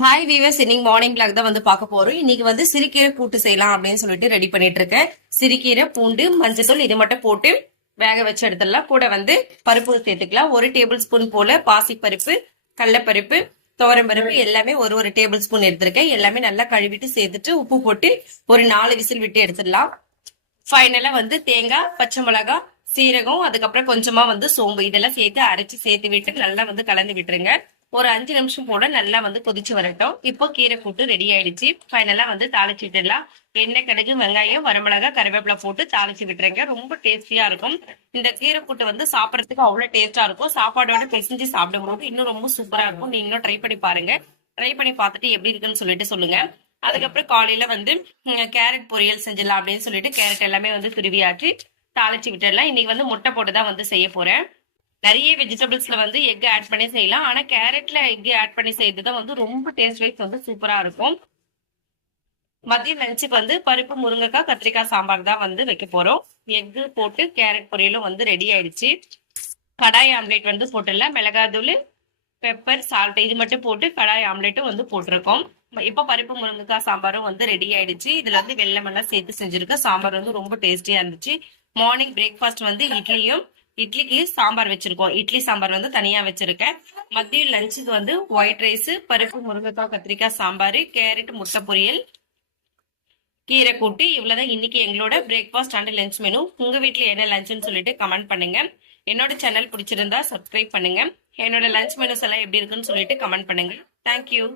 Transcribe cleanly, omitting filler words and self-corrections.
Hi viewers, இன்னைக்கு morning black தான் வந்து பார்க்க போறோம். இன்னைக்கு வந்து சிறுகீரை கூட்டு செய்யலாம் அப்படின்னு சொல்லிட்டு ரெடி பண்ணிட்டு இருக்கேன். சிறுகீரை, பூண்டு, மஞ்சத்தூள் இது மட்டும் போட்டு வேக வச்சு எடுத்துடலாம். கூட வந்து பருப்பு சேர்த்துக்கலாம். 1 டேபிள் ஸ்பூன் போல பாசி பருப்பு, கடலைப்பருப்பு, துவரம்பருப்பு எல்லாமே ஒரு டேபிள் ஸ்பூன் எடுத்திருக்கேன். எல்லாமே நல்லா கழுவிட்டு சேர்த்துட்டு உப்பு போட்டு ஒரு 4 விசில் விட்டு எடுத்துடலாம். ஃபைனலா வந்து தேங்காய், பச்சை மிளகாய், சீரகம், அதுக்கப்புறம் கொஞ்சமா வந்து சோம்பு இதெல்லாம் சேர்த்து அரைச்சு சேர்த்து விட்டு நல்லா வந்து கலந்து விட்டுருங்க. ஒரு 5 நிமிஷம் போல நல்லா வந்து கொதிச்சு வரட்டும். இப்போ கீரை கூட்டு ரெடி ஆயிடுச்சு. ஃபைனலா வந்து தாளிச்சு விட்டுடலாம். எண்ணெய், கடுகு, வெங்காயம், வரமிளகா, கருவேப்பிலை போட்டு தாளிச்சு விட்டுருங்க. ரொம்ப டேஸ்டியா இருக்கும். இந்த கீரை கூட்டு வந்து சாப்பிடறதுக்கு அவ்வளவு டேஸ்டா இருக்கும். சாப்பாடோட பிசைஞ்சு சாப்பிடும்போது இன்னும் ரொம்ப சூப்பரா இருக்கும். நீங்களும் ட்ரை பண்ணி பாருங்க. ட்ரை பண்ணி பார்த்துட்டு எப்படி இருக்குன்னு சொல்லிட்டு சொல்லுங்க. அதுக்கப்புறம் காலையில வந்து கேரட் பொரியல் செஞ்சிடலாம் அப்படின்னு சொல்லிட்டு கேரட் எல்லாமே வந்து துருவியாச்சு தாளிச்சு விட்டுடலாம். இன்னைக்கு வந்து முட்டை போட்டு தான் வந்து செய்ய போறேன். நிறைய வெஜிடபிள்ஸ்ல வந்து எக் ஆட் பண்ணி செய்யலாம். ஆனா கேரட்ல எக் ஆட் பண்ணி செய்யறது வந்து ரொம்ப டேஸ்ட் வைஸ் வந்து சூப்பரா இருக்கும். மதியம் லஞ்சுக்கு வந்து பருப்பு, முருங்கைக்காய், கத்திரிக்காய் சாம்பார் தான் வந்து வைக்க போறோம். எக் போட்டு கேரட் பொரியலும் வந்து ரெடி ஆயிடுச்சு. கடாய் ஆம்லேட் வந்து போட்டுடலாம். மிளகாத்தூள், பெப்பர், சால்ட் இது மட்டும் போட்டு கடாய் ஆம்லேட்டும் வந்து போட்டிருக்கோம். இப்போ பருப்பு, முருங்கைக்காய் சாம்பாரும் வந்து ரெடி ஆயிடுச்சு. இதுல வந்து வெள்ளம் எல்லாம் சேர்த்து செஞ்சிருக்கேன். சாம்பார் வந்து ரொம்ப டேஸ்டியா இருந்துச்சு. மார்னிங் பிரேக்ஃபாஸ்ட் வந்து இட்லிக்கு சாம்பார் வச்சிருக்கோம். இட்லி சாம்பார் வந்து தனியா வச்சிருக்கேன். மதியம் லஞ்சுக்கு வந்து ஒயிட் ரைஸ், பருப்பு, முருங்கைக்காய், கத்திரிக்காய் சாம்பார், கேரட், முட்டை பொரியல், கீரை கூட்டு இவ்வளவுதான் இன்னைக்கு எங்களோட பிரேக்ஃபாஸ்ட் அண்ட் லஞ்ச் மெனு. உங்க வீட்டுல என்ன லஞ்சுன்னு சொல்லிட்டு கமெண்ட் பண்ணுங்க. என்னோட சேனல் பிடிச்சிருந்தா சப்ஸ்கிரைப் பண்ணுங்க. என்னோட லஞ்ச் மெனுஸ் எல்லாம் எப்படி இருக்குன்னு சொல்லிட்டு கமெண்ட் பண்ணுங்க. தேங்க்யூ.